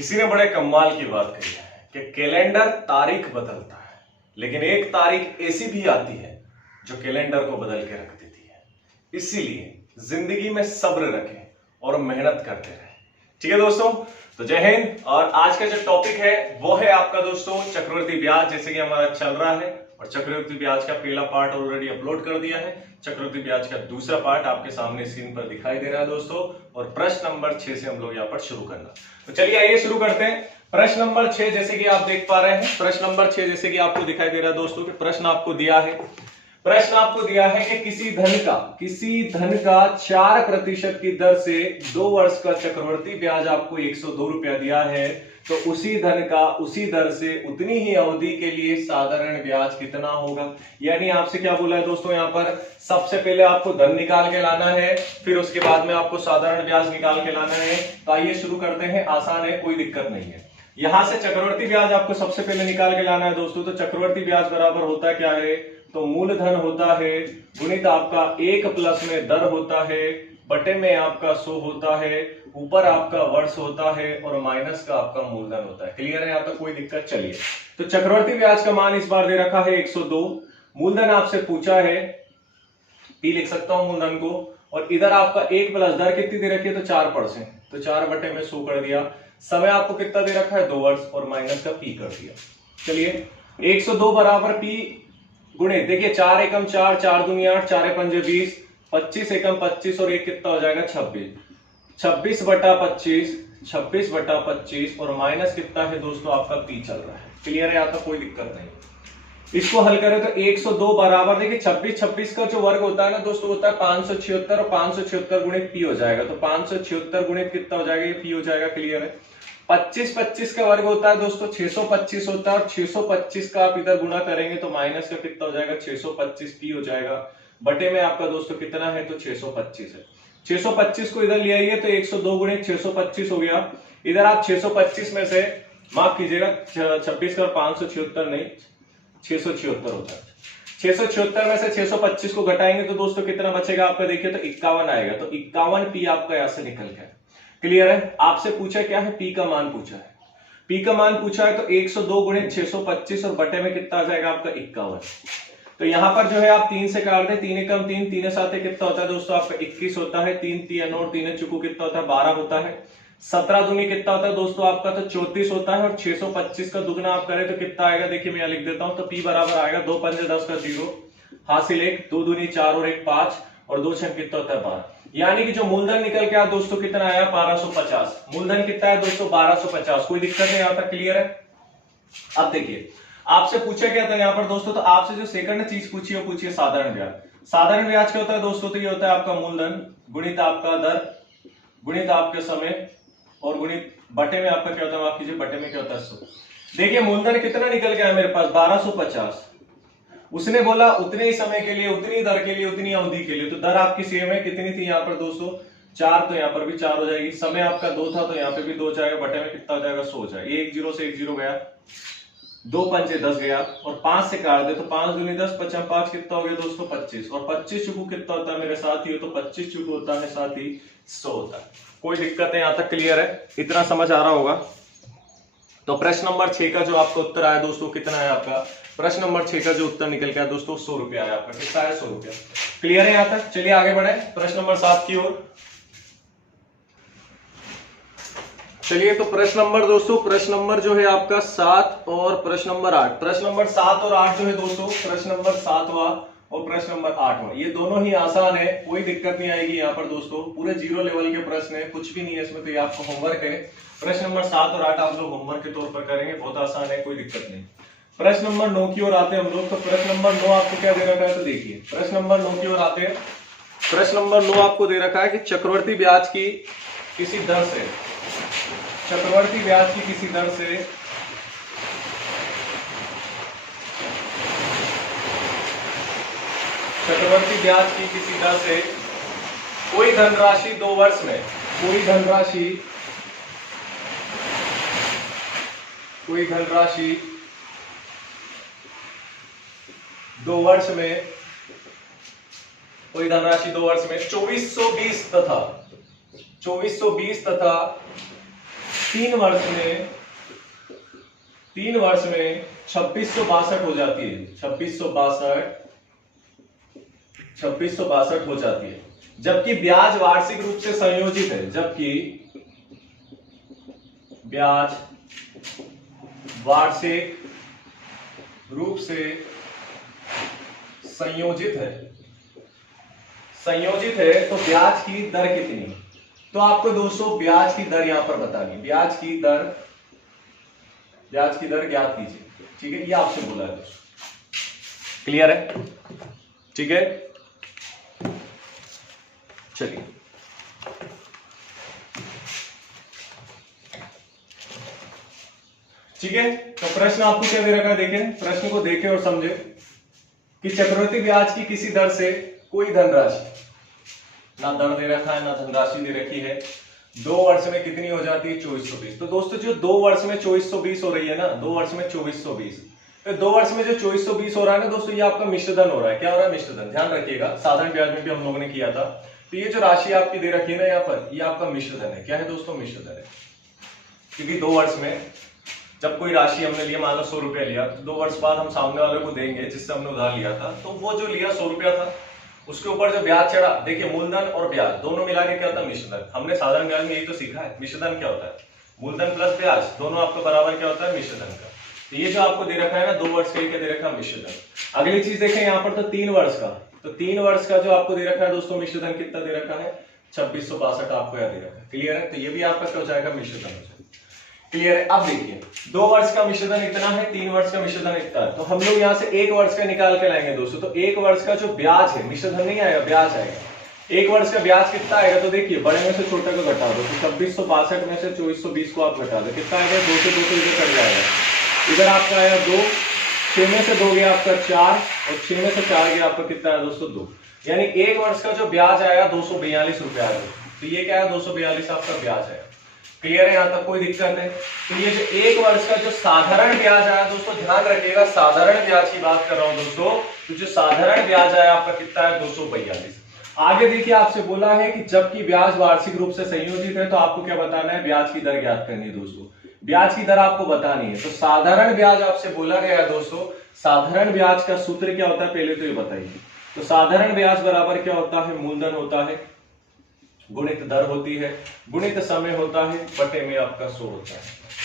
किसी ने बड़े कमाल की बात कही है कि कैलेंडर तारीख बदलता है, लेकिन एक तारीख ऐसी भी आती है जो कैलेंडर को बदल के रख देती है। इसीलिए जिंदगी में सब्र रखें और मेहनत करते रहें। ठीक है दोस्तों, तो जय हिंद। और आज का जो टॉपिक है वो है आपका दोस्तों चक्रवृद्धि ब्याज, जैसे कि हमारा चल रहा है। और चक्रवृद्धि ब्याज का पहला पार्ट ऑलरेडी अपलोड कर दिया है। चक्रवृद्धि ब्याज का दूसरा पार्ट आपके सामने स्क्रीन पर दिखाई दे रहा है दोस्तों। और प्रश्न नंबर 6 से हम लोग यहाँ पर शुरू करना। तो चलिए आइए शुरू करते हैं। प्रश्न नंबर 6 जैसे कि आप देख पा रहे हैं, प्रश्न नंबर 6 जैसे कि आपको दिखाई दे रहा है दोस्तों कि प्रश्न आपको दिया है कि किसी धन का 4% की दर से 2 वर्ष का चक्रवृद्धि ब्याज आपको 102 रुपया दिया है, तो उसी धन का उसी दर से उतनी ही अवधि के लिए साधारण ब्याज कितना होगा। यानी आपसे क्या बोला है दोस्तों, यहाँ पर सबसे पहले आपको धन निकाल के लाना है, फिर उसके बाद में आपको साधारण ब्याज निकाल के लाना है। तो आइए शुरू करते हैं, आसान है, कोई दिक्कत नहीं है। यहां से चक्रवृद्धि ब्याज आपको सबसे पहले निकाल के लाना है दोस्तों। तो चक्रवृद्धि ब्याज बराबर होता क्या है, तो मूलधन होता है गुणित आपका 1 प्लस में दर होता है, बटे में आपका 100 होता है, ऊपर आपका वर्ष होता है और माइनस का आपका मूलधन होता है। क्लियर है यहाँ तक, कोई दिक्कत। चलिए, तो चक्रवृद्धि ब्याज का मान इस बार दे रखा है 102। मूलधन आपसे पूछा है, पी लिख सकता हूं मूलधन को, और इधर आपका 1 प्लस दर कितनी दे रखी है, तो 4%, तो 4 बटे में 100 कर दिया। समय आपको कितना दे रखा है, 2 वर्ष, और माइनस का पी कर दिया। चलिए, 102 बराबर पी गुणित, देखिए 4 एकम 4, 4 दूनी 8, 4 पंजे 20, 25 एकम 25 और 1 कितना हो जाएगा 26, 26 बटा 25, 26 बटा 25 और माइनस कितना है दोस्तों आपका पी चल रहा है। क्लियर है, यहाँ तक कोई दिक्कत नहीं। इसको हल करें तो 102 बराबर, देखिए 26 का जो वर्ग होता है ना दोस्तों, होता है 576, और 576 गुणित पी हो जाएगा, तो 576 गुणित कितना हो जाएगा, ये पी हो जाएगा। क्लियर है। 25 का वर्ग होता है दोस्तों 625 होता है, और 625 का आप इधर गुणा करेंगे तो माइनस का कितना हो जाएगा, 625 पी हो जाएगा। बटे में आपका दोस्तों कितना है, तो 625 है। 625 को इधर ले आइए तो 102 गुणित 625 हो गया। इधर आप 625 में से माफ कीजिएगा, 26 का 576 नहीं, 676 होता है। 676 में से 625 को घटाएंगे तो दोस्तों कितना बचेगा आपका, देखिए तो 51 आएगा, तो 51 पी आपका यहां से निकल गया। क्लियर है। आपसे पूछा क्या है, पी का मान पूछा है। पी का मान पूछा है तो 102 गुणित 625 और बटे में कितना आ जाएगा आपका 51। तो यहां पर जो है आप 3 से काट दें, 3 एकम 3, 3 साथ कितना होता है दोस्तों आपका 21 होता है, 3 3 और 3 चुकू कितना होता है 12 होता है, 17 दूनी कितना होता है दोस्तों आपका, तो 34 होता है, और 625 का दुगना आप करें तो कितना आएगा, देखिए मैं यहाँ लिख देता हूं, तो पी बराबर आएगा 2 पंजे 10 का 0, हासिल 1, 2 दूनी 4 और 1 5, और 2 6 कितना होता है 12। यानी कि जो मूलधन निकल के आया दोस्तों कितना आया, 1250। मूलधन कितना है दोस्तों, 1250। कोई दिक्कत नहीं, यहां तक क्लियर है। अब देखिए आपसे पूछा क्या था यहाँ पर दोस्तों, तो आपसे जो सेकंड चीज पूछी है, पूछिए साधारण ब्याज। साधारण ब्याज क्या होता है दोस्तों, तो ये होता है आपका मूलधन गुणित आपका दर गुणित आपके समय और गुणित बटे में आपका क्या होता है, माफ कीजिए, बटे में क्या होता है 100। देखिए मूलधन कितना निकल गया मेरे पास, 1250। उसने बोला उतने ही समय के लिए, उतनी दर के लिए, उतनी अवधि के लिए, तो दर आपकी सेम है, कितनी थी यहाँ पर दोस्तों 4, तो यहाँ पर भी 4 हो जाएगी। समय आपका 2 था तो यहाँ पे भी 2 जाएगा, बटे में कितना हो जाएगा 100 हो जाएगा। 1 0 से 1 0 गया, 2 पंजे 10 गया, और 5 से काट दे तो 5 दूनी 10, 55 5 कितना हो गया दोस्तों 25, और 25 चुकू कितना होता है मेरे साथ ही हो, तो 25 चुकू होता है साथ ही 100 होता है। कोई दिक्कत है, यहाँ तक क्लियर है, इतना समझ आ रहा होगा। तो प्रश्न नंबर 6 का जो आपका उत्तर आया दोस्तों कितना है आपका, प्रश्न नंबर 6 का जो उत्तर निकल गया दोस्तों 100 रुपया आया आपका। कितना है, 100 रुपया। क्लियर है यहाँ तक। चलिए आगे बढ़े प्रश्न नंबर 7 की ओर। चलिए, तो प्रश्न नंबर दोस्तों, प्रश्न नंबर जो है आपका 7 और प्रश्न नंबर 8, प्रश्न नंबर 7 और 8 जो है दोस्तों, प्रश्न नंबर 7वां और प्रश्न नंबर 8वां, ये दोनों ही आसान है, कोई दिक्कत नहीं आएगी यहाँ पर दोस्तों। पूरे 0 लेवल के प्रश्न है, कुछ भी नहीं है इसमें, तो ये आपको होमवर्क है। प्रश्न नंबर 7 और 8 आप लोग होमवर्क के तौर पर करेंगे, बहुत आसान है, कोई दिक्कत नहीं। प्रश्न नंबर 9 की ओर आते हैं हम लोग। तो प्रश्न नंबर 9 आपको क्या दे रखा है, तो देखिए प्रश्न नंबर 9 की ओर आते हैं। प्रश्न नंबर 9 आपको दे रखा है कि चक्रवृद्धि ब्याज की किसी दर से, चक्रवृद्धि ब्याज की किसी दर से चक्रवृद्धि ब्याज की किसी दर से कोई धनराशि 2 वर्ष में, कोई धनराशि 2 वर्ष में, कोई धनराशि 2 वर्ष में 2420 तथा 3 वर्ष में 2662 हो जाती है, 2662 हो जाती है। जबकि ब्याज वार्षिक रूप से संयोजित है, जबकि ब्याज वार्षिक रूप से संयोजित है तो ब्याज की दर कितनी? तो आपको दोस्तों ब्याज की दर यहां पर बतानी, ब्याज की दर ज्ञात कीजिए, ठीक है, ये आपसे बोला है दोस्तों। क्लियर है? ठीक है, चलिए ठीक है। तो प्रश्न आपको क्या दे रखा है, देखें प्रश्न को देखें और समझे कि चक्रवृद्धि ब्याज की किसी दर से कोई धनराशि, ना दर दे रखा है ना धनराशि दे रखी है, 2 वर्ष में कितनी हो जाती है? 2420। तो दोस्तों जो 2 वर्ष में 2420 हो रही है ना, 2 वर्ष में 2420, तो 2 वर्ष में जो 2420 हो रहा है ना दोस्तों, ये आपका मिश्र धन हो रहा है। क्या हो रहा है? मिश्र धन। ध्यान रखिएगा, साधारण ब्याज में भी हम लोगों ने किया था। तो ये जो राशि आपकी दे रखी है ना यहाँ पर, ये आपका मिश्र धन है। क्या है दोस्तों? मिश्र धन है। क्योंकि 2 वर्ष में जब कोई राशि हमने लिया, मान लो 100 रुपया लिया, तो 2 वर्ष बाद हम सामने वाले को देंगे जिससे हमने उधार लिया था, तो वो जो लिया 100 रुपया था, उसके ऊपर जो ब्याज चढ़ा, देखिए मूलधन और ब्याज दोनों मिला के क्या होता है? मिश्र धन। हमने साधारण ब्याज में यही तो सीखा है, मिश्र धन क्या होता है? मूलधन प्लस ब्याज दोनों आपका बराबर क्या होता है? मिश्र धन का। तो ये जो आपको दे रखा है ना 2 वर्ष का, क्या दे रखा है? मिश्र धन। अगली चीज देखें यहाँ पर, तो 3 वर्ष का, तो 3 वर्ष का जो आपको दे रखा है दोस्तों मिश्र धन, कितना दे रखा है? 2662 आपको यहाँ दे रखा है। क्लियर है? तो ये भी आपका क्या हो जाएगा? मिश्र धन हो जाएगा। क्लियर है? अब देखिए 2 वर्ष का मिश्र धन इतना है, 3 वर्ष का मिश्र धन इतना है, तो हम लोग यहाँ से 1 वर्ष का निकाल के लाएंगे दोस्तों। तो 1 वर्ष का जो ब्याज है, मिश्र धन नहीं आएगा, ब्याज आएगा। 1 वर्ष का ब्याज कितना आएगा? तो देखिए बड़े में से छोटे को घटा दो, तो 2662 में से 2420 को आप घटा दो, कितना आएगा? 2 से 2 तो इधर कट जाएगा, इधर आपका आएगा 2, 6 में से 2 गया आपका 4, और 6 में से 4 गया आपका कितना है दोस्तों? 2। यानी 1 वर्ष का जो ब्याज आएगा 242 रुपया आएगा। तो ये क्या है? 242 आपका ब्याज है। क्लियर है? यहां तक कोई दिक्कत है? तो ये जो 1 वर्ष का जो साधारण ब्याज आया दोस्तों, ध्यान रखिएगा साधारण ब्याज की बात कर रहा हूं दोस्तों, तो जो साधारण ब्याज आया आपका कितना है? 242। आगे देखिए आपसे बोला है कि जबकि ब्याज वार्षिक रूप से संयोजित है, तो आपको क्या बताना है? ब्याज की दर ज्ञात करनी है दोस्तों, ब्याज की दर आपको बतानी है। तो साधारण ब्याज आपसे बोला गया है दोस्तों, साधारण ब्याज का सूत्र क्या होता है पहले तो ये बताइए। तो साधारण ब्याज बराबर क्या होता है? मूलधन होता है गुणित दर होती है, गुणित समय होता है, बटे में आपका 100 होता है।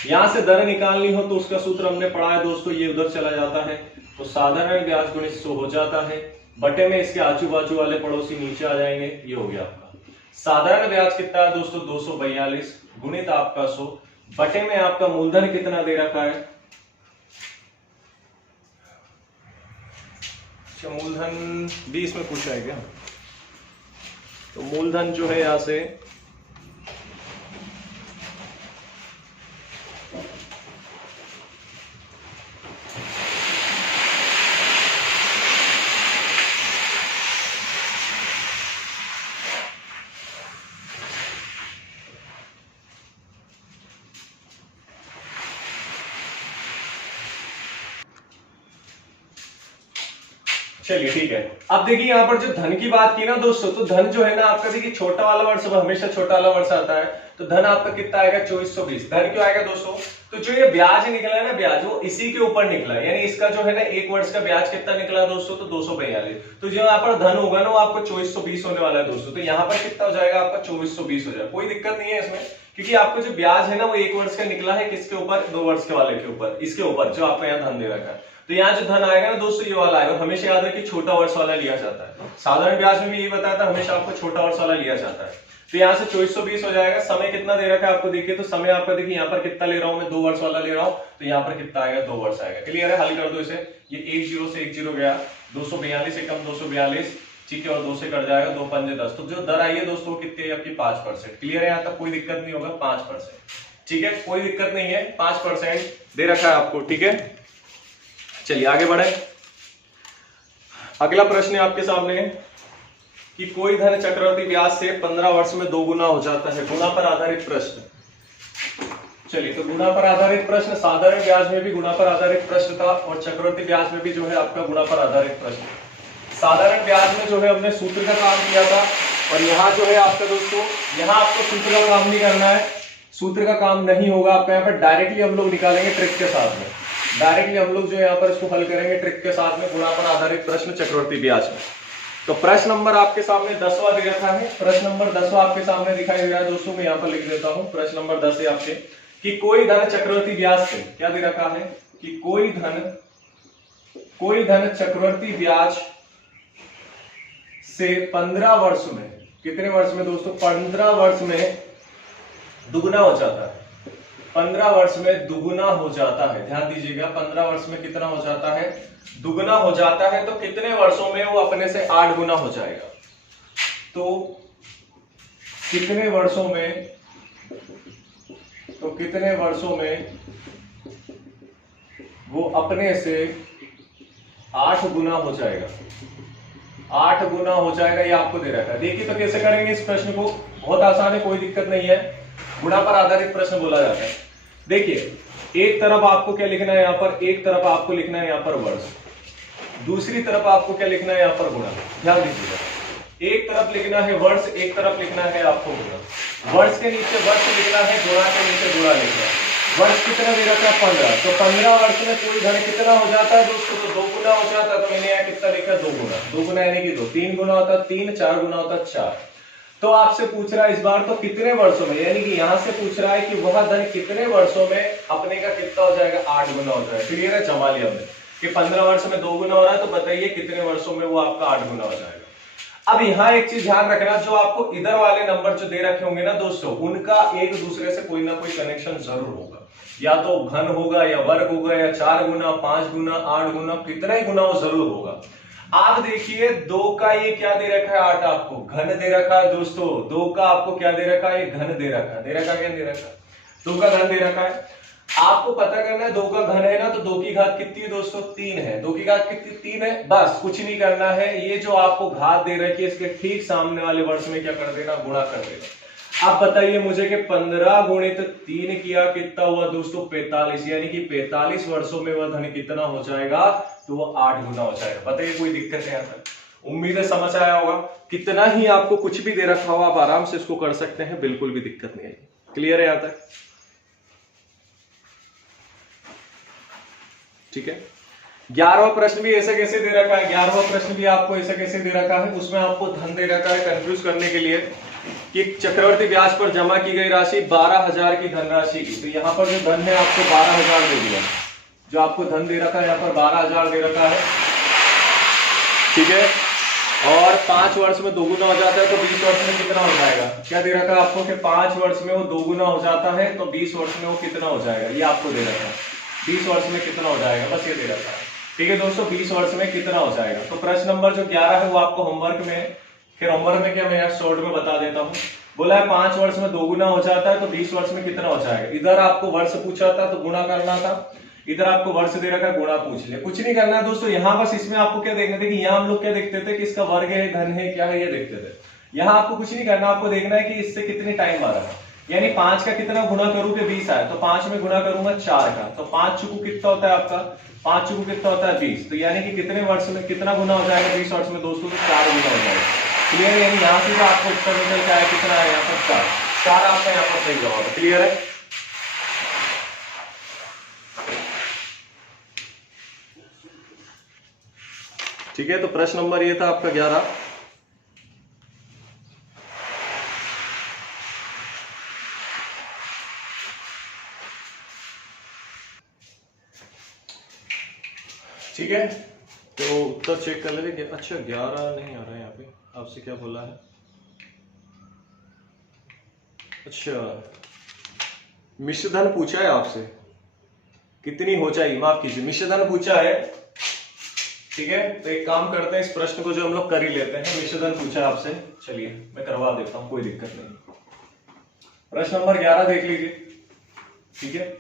यहां से दर निकालनी हो तो उसका सूत्र हमने पढ़ा है दोस्तों, ये उधर चला जाता है, तो साधारण ब्याज गुणित 100 हो जाता है, बटे में इसके आजू बाजू वाले पड़ोसी नीचे आ जाएंगे, ये हो गया आपका साधारण ब्याज कितना है दोस्तों? 242 गुणित आपका 100, बटे में आपका मूलधन कितना दे रखा है? अच्छा मूलधन भी इसमें पूछा है क्या? तो मूलधन जो है यहां से चलिए ठीक है। अब देखिए यहाँ पर जो धन की बात की ना दोस्तों, तो धन जो है ना आपका देखिए छोटा वाला वर्ष हमेशा छोटा वाला वर्ष आता है, तो धन आपका कितना आएगा? 2420। धन क्यों आएगा दोस्तों? तो जो ये ब्याज निकला है ना, ब्याज वो इसी के ऊपर निकला है, यानी इसका जो है ना 1 वर्ष का ब्याज कितना निकला दोस्तों? तो 242। तो जो यहाँ पर धन होगा ना वो आपको 2420 होने वाला है दोस्तों। तो यहाँ पर कितना हो जाएगा आपका? 2420 हो जाएगा। कोई दिक्कत नहीं है इसमें, क्योंकि आपका जो ब्याज है ना वो 1 वर्ष का निकला है, किसके ऊपर? 2 वर्ष के वाले के ऊपर, इसके ऊपर जो आपका यहाँ धन दे रखा है। तो यहाँ जो धन आएगा ना दोस्तों ये वाला आएगा। हमेशा याद रखिए छोटा वर्ष वाला लिया जाता है, साधारण ब्याज में भी यही बताया था, हमेशा आपको छोटा वर्ष वाला लिया जाता है। तो यहाँ से 2420 हो जाएगा। समय कितना दे रखा है आपको देखिए, तो समय आपका देखिए यहाँ पर कितना ले रहा हूं मैं? 2 वर्ष वाला ले रहा हूं, तो यहाँ पर कितना आएगा? 2 वर्ष आएगा। क्लियर है? हल कर दो इसे, ये 1 0 से 1 0 गया, 242 एकम 242, ठीक है, और 2 से कट जाएगा, 2 पंजे 10। तो जो दर आई है दोस्तों कितनी है आपकी? 5%। क्लियर है? यहाँ तक कोई दिक्कत नहीं होगा, 5%। ठीक है, कोई दिक्कत नहीं है, 5% दे रखा है आपको। ठीक है, चलिए आगे बढ़े। अगला प्रश्न है आपके सामने कि कोई धन चक्रवृद्धि ब्याज से 15 वर्ष में 2 गुना हो जाता है। गुना पर आधारित प्रश्न। चलिए, तो गुना पर आधारित प्रश्न, साधारण ब्याज में भी गुना पर आधारित प्रश्न था और चक्रवृद्धि ब्याज में भी जो है आपका गुना पर आधारित प्रश्न। साधारण ब्याज में जो है हमने सूत्र का काम किया था, और यहाँ जो है आपका दोस्तों, यहाँ आपको सूत्र का काम नहीं करना है, सूत्र का काम नहीं होगा आपका यहाँ पर, डायरेक्टली हम लोग निकालेंगे ट्रिक के साथ में। डायरेक्टली हम लोग जो यहाँ पर इसको हल करेंगे ट्रिक के साथ में, गुणा पर आधारित प्रश्न चक्रवर्ती ब्याज में। तो प्रश्न नंबर आपके सामने 10वां दे रखा है। प्रश्न नंबर 10वां आपके सामने दिखाई दे रहा है दोस्तों, मैं यहाँ पर लिख देता हूं। प्रश्न नंबर 10 है आपके कि कोई धन चक्रवर्ती ब्याज से, क्या दे रखा है कि कोई धन चक्रवर्ती ब्याज से 15 वर्ष में, कितने वर्ष में दोस्तों, 15 वर्ष में दुगुना हो जाता है। 15 वर्ष में दुगुना हो जाता है, ध्यान दीजिएगा, 15 वर्ष में कितना हो जाता है, दुगुना हो जाता है। तो कितने वर्षों में वो अपने से 8 गुना हो जाएगा। तो कितने वर्षों में वो अपने से 8 गुना हो जाएगा, 8 गुना हो जाएगा, ये आपको दे रखा है। देखिए तो कैसे करेंगे इस प्रश्न को, बहुत आसान है, कोई दिक्कत नहीं है, गुणा पर आधारित प्रश्न बोला जाता है। देखिए एक तरफ आपको क्या लिखना है यहाँ पर, एक तरफ आपको लिखना है यहाँ पर वर्ष, दूसरी तरफ आपको क्या लिखना है यहाँ पर गुणा। ध्यान दीजिएगा, एक तरफ लिखना है वर्ष, एक तरफ लिखना है आपको गुणा। वर्ष के नीचे वर्ष लिखना है, गुणा के नीचे गुणा लिखना है। वर्ष कितना दे रखा है 15, तो 15 वर्ष में कोई धन कितना हो जाता है दोस्तों, तो 2 गुना हो जाता है। तो मैंने यहाँ कितना लिखा, 2 गुना, 2 गुना यानी कि 2, 3 गुना होता है 3, 4 गुना होता है 4। तो आपसे पूछ रहा है इस बार तो कितने वर्षों में, यानी कि यहां से पूछ रहा है कि वह धन कितने वर्षों में अपने का कितना हो जाएगा, 8 गुना हो जाएगा। क्लियर है, जमा लिया हमने कि 15 वर्ष में 2 गुना हो रहा है, तो बताइए कितने वर्षों में वो आपका 8 गुना हो जाएगा। अब यहाँ एक चीज ध्यान रखना, जो आपको इधर वाले नंबर जो दे रखे होंगे ना दोस्तों, उनका एक दूसरे से कोई ना कोई कनेक्शन जरूर होगा, या तो घन होगा या वर्ग होगा, या 4 गुना, 5 गुना, 8 गुना, कितना ही गुना वो जरूर होगा। आप देखिए 2 का ये क्या दे रखा है, 8 आपको घन दे रखा है दोस्तों, 2 का आपको क्या दे रखा है, ये घन दे रखा है, दे रखा क्या दे रखा है, 2 का घन दे रखा है। आपको पता करना है 2 का घन है ना, तो 2 की घात कितनी है दोस्तों, 3 है। 2 की घात कितनी, 3 है, बस कुछ नहीं करना है। ये जो आपको घात दे रखी है इसके ठीक सामने वाले वर्ष में क्या कर देना, गुणा कर देना। आप बताइए मुझे कि 15 गुणित 3 किया कितना हुआ दोस्तों, 45, यानी कि 45 वर्षों में वह धन कितना हो जाएगा, तो वो 8 गुना हो जाएगा। बताइए कोई दिक्कत है यहाँ तक, उम्मीद है समझ आया होगा। कितना ही आपको कुछ भी दे रखा हो आप आराम से इसको कर सकते हैं, बिल्कुल भी दिक्कत नहीं आएगी। क्लियर है यहाँ तक, ठीक है। 11वां प्रश्न भी ऐसे कैसे दे रखा है, 11वां प्रश्न भी आपको ऐसे कैसे दे रखा है, उसमें आपको धन दे रखा है कंफ्यूज करने के लिए कि चक्रवर्ती ब्याज पर जमा की गई राशि 12,000 की धनराशि की। तो यहाँ पर जो धन है आपको 12,000 दे दिया, जो आपको धन दे रखा है यहाँ पर 12,000 दे रखा है, ठीक है। और 5 वर्ष में 2 गुना हो जाता है, तो 20 वर्ष में कितना हो जाएगा, क्या दे रखा है आपको कि 5 वर्ष में वो 2 गुना हो जाता है, तो 20 वर्ष में वो कितना हो जाएगा, ये आपको दे रखा है। 20 वर्ष में कितना हो जाएगा, बस ये दे रखा है, ठीक है दोस्तों। 20 वर्ष में कितना हो जाएगा। तो प्रश्न नंबर जो 11 है वो आपको होमवर्क में, फिर होमवर्क में क्या मैं यहाँ शॉर्ट में बता देता हूँ। बोला है 5 वर्ष में 2 गुना हो जाता है, तो 20 वर्ष में कितना हो जाएगा। इधर आपको वर्ष पूछा था तो गुणा करना था, इधर आपको वर्ष दे रखा है, गुणा पूछ लिया, कुछ नहीं करना है दोस्तों। यहाँ बस इसमें आपको क्या देखना था कि यहाँ हम लोग क्या देखते थे कि इसका वर्ग है, घन है, क्या है, ये देखते थे। यहाँ आपको कुछ नहीं करना, आपको देखना है कि इससे कितने टाइम आ रहा है, यानी 5 का कितना गुणा करूं कि 20 आया, तो 5 में गुणा करूंगा 4 का, तो 5 चुकू कितना होता है आपका, 5 चुकू कितना होता है 20, तो यानी कि कितने वर्ष में कितना गुना हो जाएगा 20 वर्ष में दोस्तों, तो 4 गुना हो जाएगा। क्लियर, यानी यहाँ से जो आपको उत्तर निकल के आया कितना है यहाँ पर 4, 4 आपका यहाँ पर सही जवाब है। क्लियर है, ठीक है। तो प्रश्न नंबर ये था आपका 11। ठीक है, तो उत्तर चेक कर लेंगे। अच्छा 11 नहीं आ रहा है यहाँ पे, आपसे क्या बोला है, अच्छा मिश्र धन पूछा है आपसे, कितनी हो जाएगी, माफ कीजिए, मिश्र धन पूछा है, ठीक है। तो एक काम करते हैं, इस प्रश्न को जो हम लोग कर ही लेते हैं। मिश्र धन पूछा है आपसे, चलिए मैं करवा देता हूं, कोई दिक्कत नहीं। प्रश्न नंबर 11 देख लीजिए, ठीक है।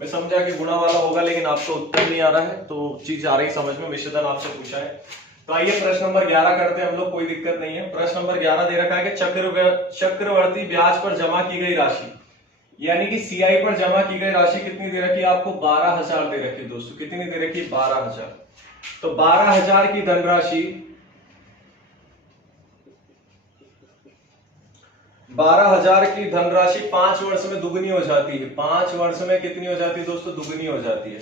मैं समझा कि गुणा वाला होगा, लेकिन आपको उत्तर नहीं आ रहा है, तो चीज आ रही समझ में, मिश्र धन आपसे पूछा है। तो आइए प्रश्न नंबर 11 करते हैं हम लोग, कोई दिक्कत नहीं है। प्रश्न नंबर 11 दे रखा है कि चक्रवर्ती ब्याज पर जमा की गई राशि, यानी कि सीआई पर जमा की गई राशि कितनी दे रखी है आपको, 12,000 दे रखी है दोस्तों। कितनी दे रखी है, 12,000। तो 12,000 की धनराशि 12,000 की धनराशि 5 वर्ष में दुगनी हो जाती है। 5 वर्ष में कितनी हो जाती है दोस्तों? दुगनी हो जाती है।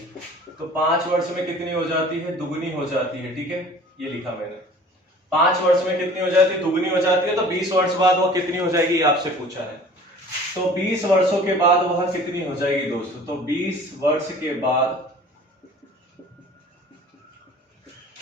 तो 5 वर्ष में कितनी हो जाती है? दुगनी हो जाती है। ठीक है, ये लिखा मैंने। 5 वर्ष में कितनी हो जाती है? दुगनी हो जाती है। तो 20 वर्ष बाद वो कितनी हो जाएगी, ये आपसे पूछा है। तो 20 वर्षों के बाद वह कितनी हो जाएगी दोस्तों? तो 20 वर्ष के बाद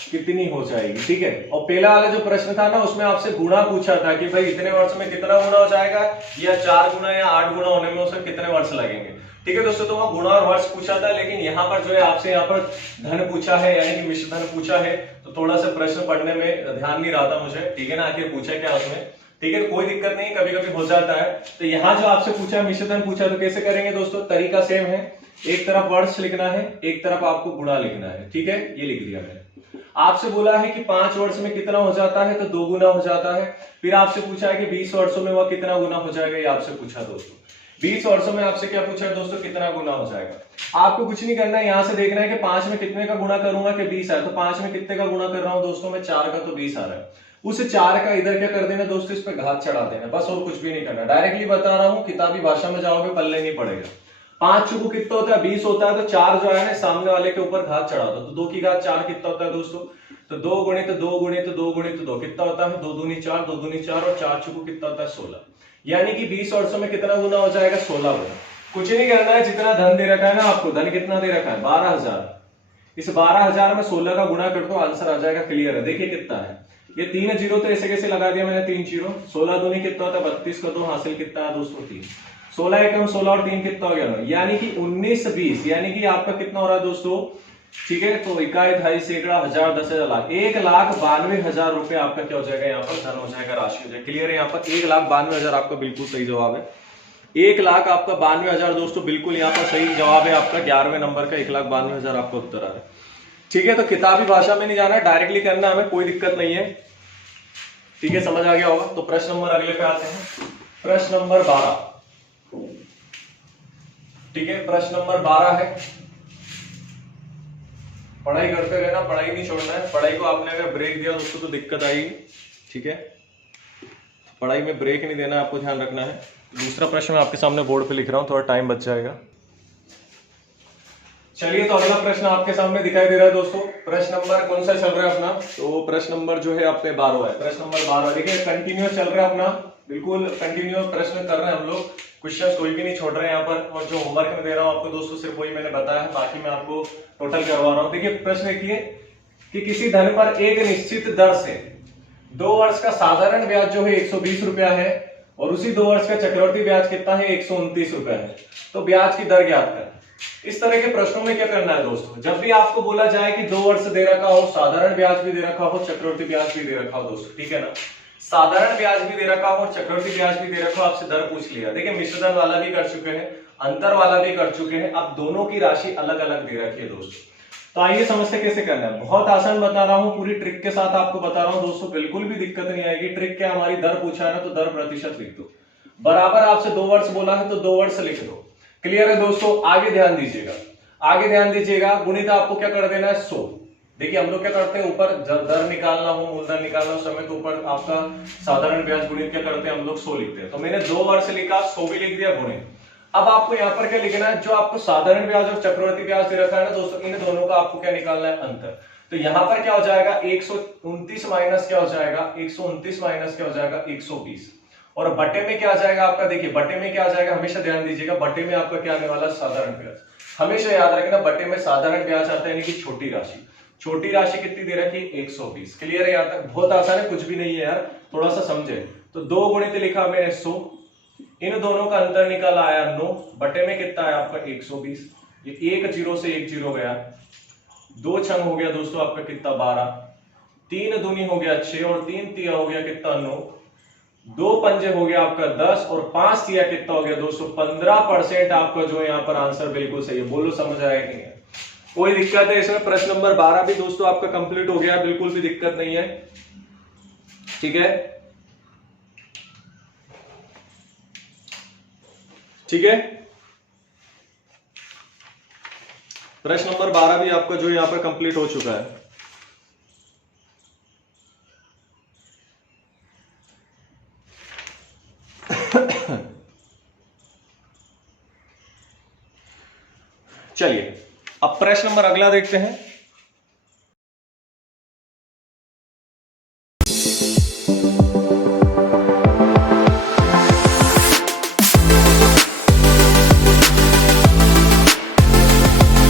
कितनी हो जाएगी? ठीक है। और पहला वाला जो प्रश्न था ना, उसमें आपसे गुणा पूछा था कि भाई इतने वर्ष में कितना गुना हो जाएगा, या 4 गुना या 8 गुना होने में उसे कितने वर्ष लगेंगे। ठीक है दोस्तों, तो वहां गुणा और वर्ष पूछा था, लेकिन यहाँ पर जो है आपसे यहाँ पर धन पूछा है, यानी कि मिश्र धन पूछा है। तो थोड़ा सा प्रश्न पढ़ने में ध्यान नहीं रहा था मुझे। ठीक है ना, आखिर पूछा क्या उसमें। ठीक है, कोई दिक्कत नहीं, कभी कभी हो जाता है। तो यहाँ जो आपसे पूछा मिश्र धन पूछा, तो कैसे करेंगे दोस्तों? तरीका सेम है। एक तरफ वर्ष लिखना है, एक तरफ आपको गुणा लिखना है। ठीक है, ये लिख दिया मैंने। आपसे बोला है कि 5 वर्ष में कितना हो जाता है, तो 2 गुना हो जाता है। फिर आपसे पूछा है कि 20 वर्षों में वह कितना गुना हो जाएगा, ये आपसे पूछा दोस्तों। 20 वर्षों में आपसे क्या पूछा है दोस्तों? कितना गुना हो जाएगा। आपको कुछ नहीं करना है, यहां से देखना है कि 5 में कितने का गुणा करूंगा कि 20 है। तो 5 में कितने का गुणा कर रहा हूं दोस्तों मैं? 4 का, तो 20 आ रहा है। उस 4 का इधर क्या कर देना दोस्तों? इस पे घात चढ़ा देना, बस और कुछ भी नहीं करना। डायरेक्टली बता रहा हूं, किताबी भाषा में जाओगे पल्ले नहीं पड़ेगा। 5 चुकू कितना होता है? 20 होता है। तो 4 जो है ना, सामने वाले के ऊपर घात चढ़ा दो। तो 2 की घात 4 कितना होता है दोस्तों? तो 2 गुणित 2 गुणित 2 गुणित 2 कितना होता है? 2 दूनी 4, 2 दूनी 4 और 4 चुकू कितना होता है? 16। यानी कि 20 वर्षों में कितना गुना हो जाएगा? 16 गुना। कुछ नहीं करना है, जितना धन दे रखा है ना आपको, धन कितना दे रखा है? 12,000। इस 12,000 में 16 का गुणा कर दो, आंसर आ जाएगा। क्लियर है? देखिए कितना है ये। 3 जीरो तो ऐसे कैसे लगा दिया मैंने? 3 जीरो। 16 दूनी कितना होता है? 32 का 2 हासिल कितना है दोस्तों? 3। 16 एकम 16 और 3 कितना हो गया? यानी कि 19 20, यानी कि आपका कितना हो रहा है दोस्तों? ठीक है, तो इकाई, ढाई, सैकड़ा, हजार, 10,000, लाख, 1,92,000 रुपए आपका क्या हो जाएगा? यहाँ पर धन हो जाएगा, राशि हो जाएगा। क्लियर है? यहाँ पर 1,92,000 आपका बिल्कुल सही जवाब है। 1,92,000 दोस्तों बिल्कुल यहाँ पर सही जवाब है आपका। 11वें नंबर का 1,92,000 आपका उत्तर आ रहा है। ठीक है, तो किताबी भाषा में नहीं जाना, डायरेक्टली करना हमें, कोई दिक्कत नहीं है। ठीक है, समझ आ गया होगा। तो प्रश्न नंबर अगले पे आते हैं। प्रश्न नंबर 12। ठीक है, प्रश्न नंबर 12 है। पढ़ाई करते रहना, पढ़ाई नहीं छोड़ना है। पढ़ाई को आपने अगर ब्रेक दिया दोस्तों तो दिक्कत आएगी। ठीक है, पढ़ाई में ब्रेक नहीं देना, आपको ध्यान रखना है। दूसरा प्रश्न मैं आपके सामने बोर्ड पे लिख रहा हूं, थोड़ा टाइम बच जाएगा। चलिए, तो अगला प्रश्न आपके सामने दिखाई दे रहा है दोस्तों। प्रश्न नंबर कौन सा चल रहा है अपना? तो प्रश्न नंबर जो है आपके 12 है। प्रश्न नंबर 12 देखिए, कंटिन्यूअस चल रहा है अपना, बिल्कुल कंटिन्यू प्रश्न कर रहे हैं हम लोग। क्वेश्चंस कोई भी नहीं छोड़ रहे हैं यहाँ पर। और जो होमवर्क में दे रहा हूँ आपको दोस्तों, सिर्फ वही मैंने बताया है, बाकी मैं आपको टोटल करवा रहा हूँ। देखिए प्रश्न देखिए कि किसी धन पर एक निश्चित दर से 2 वर्ष का साधारण ब्याज जो है 120 रुपया है, और उसी 2 वर्ष का चक्रवर्ती ब्याज कितना है? 129 रुपया है। तो ब्याज की दर ज्ञात करें। इस तरह के प्रश्नों में क्या करना है दोस्तों? जब भी आपको बोला जाए कि 2 वर्ष दे रखा हो, साधारण ब्याज भी दे रखा हो, चक्रवर्ती ब्याज भी दे रखा हो दोस्तों, ठीक है ना, साधारण ब्याज भी दे रखा हो, चक्रवर्ती ब्याज भी दे रखा हो, आपसे दर पूछ लिया। देखिए मिश्रधन वाला भी कर चुके हैं, अंतर वाला भी कर चुके हैं, अब दोनों की राशि अलग अलग दे रखी है दोस्तों। तो आइए समझते कैसे करना है। बहुत आसान बता रहा हूं, पूरी ट्रिक के साथ आपको बता रहा हूं दोस्तों, बिल्कुल भी दिक्कत नहीं आएगी। ट्रिक क्या, हमारी दर पूछा है ना, तो दर प्रतिशत लिख दो। बराबर आपसे 2 वर्ष बोला है तो 2 वर्ष लिख दो। क्लियर है दोस्तों? आगे ध्यान दीजिएगा, आगे ध्यान दीजिएगा। गुणित आपको क्या कर देना है? 100। देखिए हम लोग क्या करते हैं, ऊपर जब दर निकालना हो, मूलधन निकालना हो समय, तो ऊपर आपका साधारण ब्याज गुणित क्या करते हैं हम लोग? 100 लिखते हैं। तो मैंने 2 वर्ष लिखा, 100 भी लिख दिया गुणित। अब आपको यहाँ पर क्या लिखना है? जो आपको साधारण ब्याज और चक्रवर्ती ब्याज दे रखा है ना दोस्तों, इन दोनों का आपको क्या निकालना है? अंतर। तो यहाँ पर क्या हो जाएगा? 129 माइनस क्या हो जाएगा? 129 माइनस क्या हो जाएगा? 120। और बटे में क्या आ जाएगा आपका? देखिए बटे में क्या आ जाएगा, हमेशा ध्यान दीजिएगा, बटे में आपका क्या आने वाला? साधारण ब्याज। हमेशा याद रखना, बटे में साधारण ब्याज आता है, यानी कि छोटी राशि। छोटी राशि कितनी दे रखी? 120। क्लियर है? यहाँ तक बहुत आसान है, कुछ भी नहीं है यार, थोड़ा सा समझे। तो 2 गुणित लिखा मैंने 100, इन दोनों का अंतर निकल आया 9, बटे में कितना है आपका? 120। ये 1 0 से 1 0 गया, 2 छंग हो गया दोस्तों आपका कितना? 12, 3 दूनी हो गया 6, और 3 तिया हो गया कितना? 9, 2 पंजे हो गया आपका 10, और 5 तिया कितना हो गया दोस्तों? 15% आपका जो यहाँ पर आंसर बिल्कुल सही है। बोलो समझ आया कि नहीं? कोई दिक्कत है इसमें? प्रश्न नंबर 12 भी दोस्तों आपका कंप्लीट हो गया, बिल्कुल भी दिक्कत नहीं है। ठीक है, ठीक है। प्रश्न नंबर 12 भी आपका जो यहाँ पर कंप्लीट हो चुका है। चलिए अब प्रश्न नंबर अगला देखते हैं।